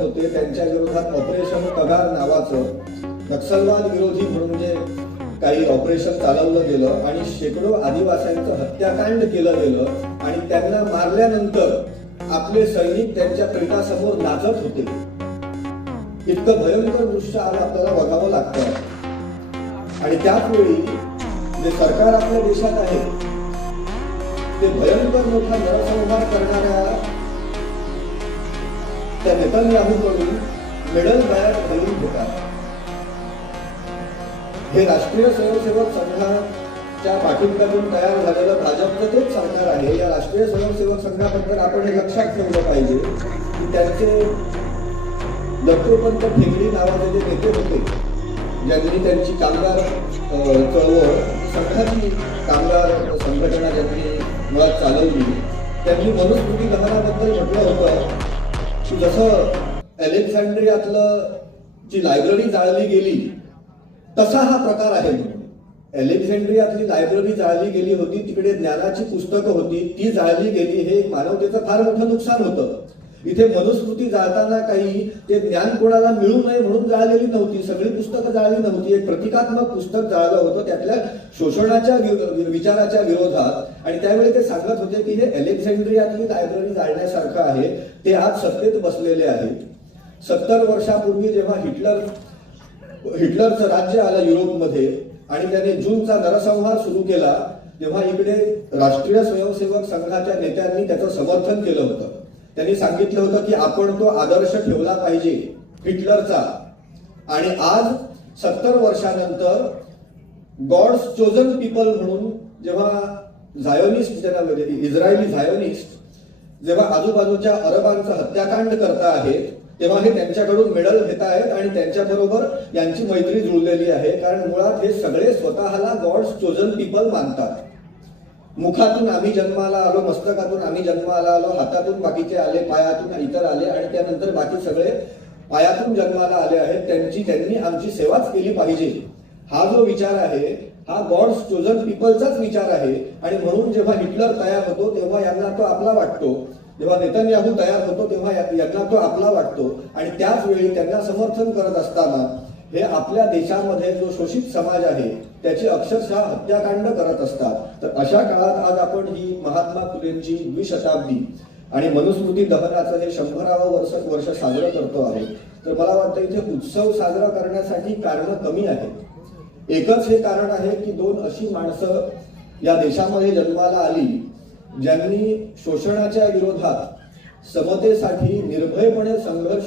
होते त्यांच्या विरोधात ऑपरेशन कगार नावाचं नक्षलवाद विरोधी म्हणून जे काही ऑपरेशन चालवलं गेलं आणि शेकडो आदिवासींचं हत्याकांड केलं गेलं आणि त्यांना मारल्यानंतर आपले सैनिक त्यांच्या पेटासमोर नाचत होते. इतकं भयंकर दृश्य आज आपल्याला बघावं लागतं. आणि त्याच वेळी जे सरकार आपल्या देशात आहे ते भयंकर मोठा नरसंहार करणाऱ्या त्या नेतन्याहूकडून मेडल बॅग घालून घेतात. हे राष्ट्रीय स्वयंसेवक संघाच्या पाठिंब्यातून तयार झालेलं भाजपचं तेच सरकार आहे. या राष्ट्रीय स्वयंसेवक संघाबद्दल आपण हे लक्षात ठेवलं पाहिजे की त्यांचे दत्तोपंत ठेंगडी नावाचे जे नेते होते ज्यांनी त्यांची कामगार चळवळ संघाची कामगार संघटना ज्यांनी मुळात चालवली, त्यांनी मनुस्मृती दहनाबद्दल म्हटलं होतं की जसं अलेक्झांड्रियातलं जी लायब्ररी जाळली गेली तसा हा प्रकार आहे. अलेक्झांड्रियातली लायब्ररी जाळली गेली होती, तिकडे ज्ञानाची पुस्तकं होती, ती जाळली गेली. हे मानवतेचं फार मोठं नुकसान होतं. इथे मनुस्मृती जाळताना काही ते ज्ञान कोणाला मिळू नये म्हणून जाळलेली नव्हती, सगळी पुस्तकं जाळली नव्हती. एक प्रतिकात्मक पुस्तक जाळलं होतं त्यातल्या शोषणाच्या विचाराच्या विरोधात. आणि त्यावेळी ते सांगत होते की हे अलेक्झांड्रियातली लायब्ररी जाळण्यासारखं आहे. ते आज सत्तेत बसलेले आहेत. 70 वर्षापूर्वी जेव्हा हिटलरचं राज्य आलं युरोपमध्ये आणि त्याने जूनचा नरसंहार सुरू केला तेव्हा इकडे राष्ट्रीय स्वयंसेवक संघाच्या नेत्यांनी त्याचं समर्थन केलं होतं. त्यांनी सांगितलं होतं की आपण तो आदर्श ठेवला पाहिजे हिटलरचा. आणि आज 70 वर्षानंतर गॉड्स चोजन पीपल म्हणून जेव्हा झायोनिस्ट इस्रायली झायोनिस्ट जेव्हा आजूबाजूच्या अरबांचं हत्याकांड करता आहेत तेव्हा हे त्यांच्याकडून मेडल घेत आहेत आणि त्यांच्याबरोबर यांची मैत्री जुळलेली आहे. कारण मुळात हे सगळे स्वतःला गॉड्स चोजन पीपल मानतात. मुखातून आम्ही जन्माला आलो, मस्तकातून आम्ही जन्माला आलो, हातातून बाकीचे आले, पायातून इतर आले आणि त्यानंतर बाकी सगळे पायातून जन्माला आले आहेत. त्यांनी आमची सेवाच केली पाहिजे हा जो विचार आहे हा गॉड्स चोजन पीपलचाच विचार आहे. आणि म्हणून जेव्हा हिटलर तयार होतो तेव्हा यांना तो आपला वाटतो, जेव्हा नेतन्याहू तयार होतो तेव्हा यांना तो आपला वाटतो. आणि त्याच वेळी त्यांना समर्थन करत असताना हे आपल्या देशामध्ये जो शोषित समाज आहे त्याची अक्षरशः हत्याकांड करत असतात. तर अशा काळात आज आपण ही महात्मा फुलेंची द्विशताब्दी आणि मनुस्मृती दहनाचं हे 100वे वर्ष साजरं करतो आहे. तर मला वाटतं इथे उत्सव साजरा करण्यासाठी कारणं कमी आहेत. एकच हे कारण आहे की 2 अशी माणसं या देशामध्ये जन्माला आली ज्यांनी शोषणाच्या विरोधात समतेसाठी निर्भयपणे संघर्ष